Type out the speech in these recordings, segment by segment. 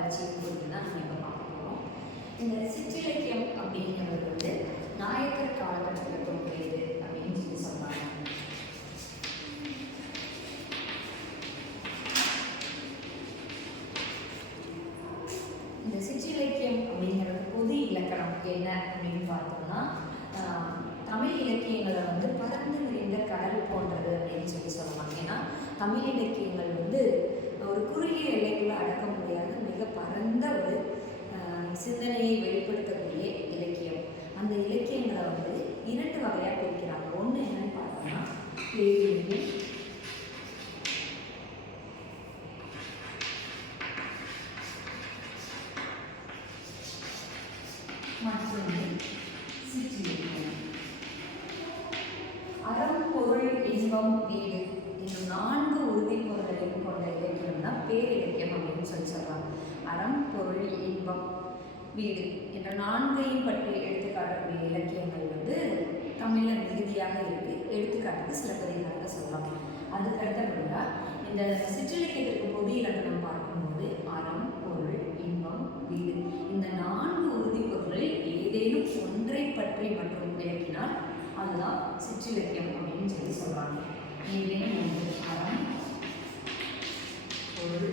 வளர்ச்சியும் குறித்து தான் நம்ம இப்போ பார்க்க போகிறோம் இந்த சிற்றிலக்கியம் அப்படிங்கிறது வந்து நாயக்கர் காலகட்டத்தில் தோன்றியது அப்படின்னு சொல்லி சொல்கிறாங்க இந்த சிற்றிலக்கியம் அப்படிங்கிறது பொது இலக்கணம் என்ன அப்படின்னு பார்த்தோம்னா தமிழ் இலக்கியங்களை வந்து பறந்து விரிந்த கடல் போன்றது அப்படின்னு சொல்லி சொல்லலாம் ஏன்னா தமிழ் இலக்கியங்கள் வந்து ஒரு குறுகிய இலக்கிய சிந்தனையை வெளிப்படுத்தக்கூடிய இலக்கியம். அந்த இலக்கியங்களை வந்து இரண்டு வகையாக பிரிக்கிறாங்க. ஒன்று என்னன்னு பார்த்தோம்னா கேள்வி மற்றொன்று சிற்றிலக்கியம் அறம் பொருள் இன்பம் வீடு இந்த நான்கு உறுதிப்பொருளையும் கொண்ட இலக்கியம் தான் பேரிலக்கியம் அப்படின்னு சொல்லி சொல்றாங்க. அறம் பொருள் இன்பம். வீடு என்ற நான்கையும் பற்றி எடுத்துக்காட்டக்கூடிய இலக்கியங்கள் வந்து தமிழில் மிகுதியாக இருக்கு. எடுத்துக்காட்டுக்கு சிலப்பதிகாரத்தை சொல்லலாம். அதுக்கு அடுத்தபடியாக இந்த சிற்றிலக்கியத்திற்கு பொது இலக்கணம் பார்க்கும்போது அறம் பொருள் இன்பம் வீடு இந்த நான்கு உறுதிப்பொருளில் ஏதேனும் ஒன்றை பற்றி மட்டும் விளக்கினால் அதுதான் சிற்றிலக்கியம் அப்படின்னு சொல்லி சொல்றாங்க. ஏதேனும் ஒன்று அறம் பொருள்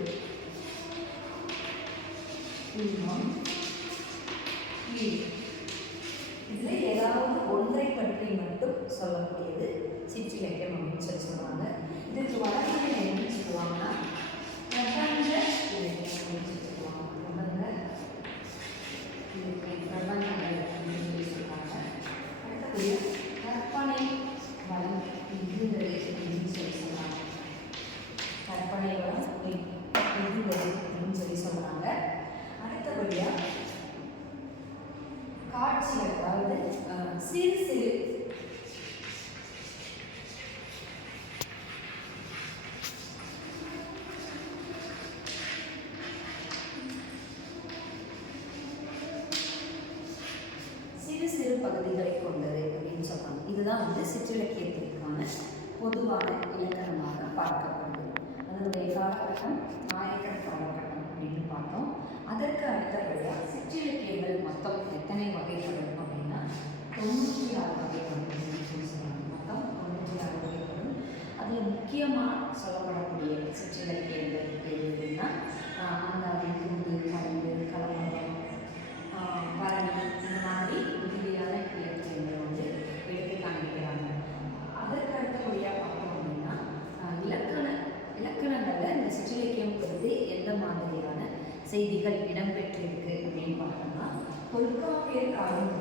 இன்பம் வீடு இதில் ஏதாவது ஒன்றை பற்றி மட்டும் சொல்லக்கூடியது சிற்றிலக்கியம் அப்படின்னு சொல்லி சொல்லுவாங்க இதுக்கு வடக்கில் என்ன சொல்லுவாங்கன்னா பிரபஞ்ச இலக்கியம் அப்படின்னு சொல்லி சொல்லுவாங்க பிரபஞ்ச இலக்கியம் பிரபஞ்சங்கள் அப்படின்னு சொல்லி சொல்லுவாங்க அடுத்தபடியாக கற்பனை வளம் மிகுந்தது அப்படின்னு சொல்லி சொல்லுவாங்க கற்பனை வளம் மி- மிகுந்தது அப்படின்னு சொல்லி சொல்லுவாங்க அடுத்தபடியாக காட்சிகள் அதாவது அஹ், சிறு சிறு சிறு சிறு பகுதிகளை கொண்டது அப்படின்னு சொல்றாங்க இதுதான் வந்து சிற்றிலக்கியத்திற்கான பொதுவான இலக்கணமாக பார்க்கப்படுது. அதனுடைய காலகட்டம் நாயக்கர் காலகட்டம் அப்படின்னு பார்த்தோம். அதற்கு அடுத்தபடியாக சிற்றிலக்கியங்கள் மொத்தம் எத்தனை வகைப்படும் அப்படின்னா தொண்ணூற்றி ஆறு வகைப்படும் அப்படின்னு சொல்லி மொத்தம் தொண்ணூற்றி ஆறு வகைப்படும் அதில் முக்கியமாக சொல்லப்படக்கூடிய சிற்றிலக்கியங்கள் எதுன்னா ஆஹ் தூண்டு தூது சிற்றிலக்கியம் குறித்து எந்த மாதிரியான செய்திகள் இடம்பெற்றிருக்கு அப்படின்னு பார்த்தோம்னா தொல்காப்பியர் காலம்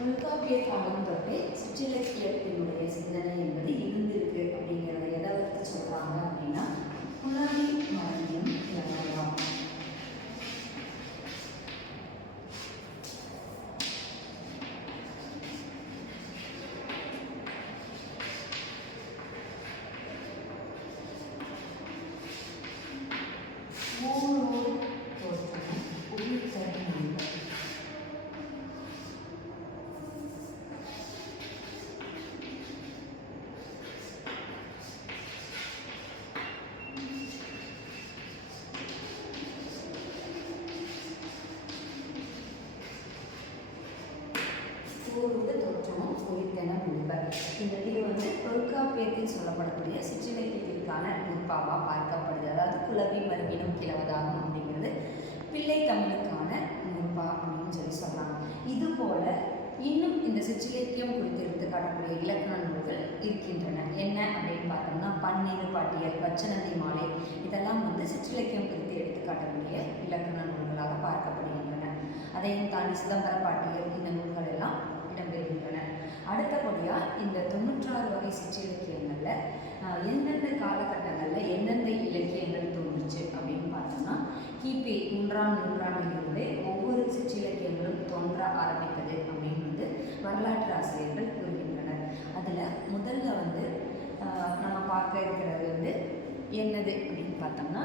தொல்காப்பியர் காலம் தொட்டு சிற்றிலக்கியத்தினுடைய சிந்தனை என்பது இருந்திருக்கு அப்படிங்கிறத எதை வச்சு சொல்றாங்க. 모으로 교수는 우리 자리입니 다. 모으로 도 착. உயிர்த்தென முனிவர் இந்த இது வந்து தொல்காப்பியத்தில் சொல்லப்படக்கூடிய சிற்றிலக்கியத்திற்கான நூற்பாவாக பார்க்கப்படுது. அதாவது குலவி மரபினும் கிழவதாகும் அப்படிங்கிறது பிள்ளை தமிழுக்கான நூற்பா அப்படின்னு சொல்லி சொல்லலாம். இதுபோல் இன்னும் இந்த சிற்றிலக்கியம் குறித்து எடுத்து காட்டக்கூடிய இலக்கண நூல்கள் இருக்கின்றன. என்ன அப்படின்னு பார்த்தோம்னா பன்னீர் பாட்டியல் வச்சனந்தி மாலை இதெல்லாம் வந்து சிற்றிலக்கியம் குறித்து எடுத்து காட்டக்கூடிய இலக்கண நூல்களாக பார்க்கப்படுகின்றன. அதையும் தாண்டி சிதம்பர பாட்டியல் இந்த நூல்கள் எல்லாம் இந்த தொண்ணூற்றாறு வகை சிற்றிலக்கியங்களில் எந்தெந்த காலகட்டங்களில் எந்தெந்த இலக்கியங்கள் தோன்றுச்சு அப்படின்னு பார்த்தோம்னா கிபி மூன்றாம் நூற்றாண்டிலிருந்தே ஒவ்வொரு சிற்றிலக்கியங்களும் தோன்ற ஆரம்பித்தது அப்படின்னு வந்து வரலாற்று ஆசிரியர்கள் கூறுகின்றனர். அதில் முதல்ல வந்து நம்ம பார்க்க இருக்கிறது வந்து என்னது அப்படின்னு பார்த்தோம்னா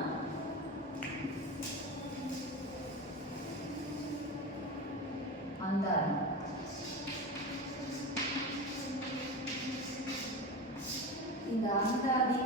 அந்தாரம். இந்த அந்தாதி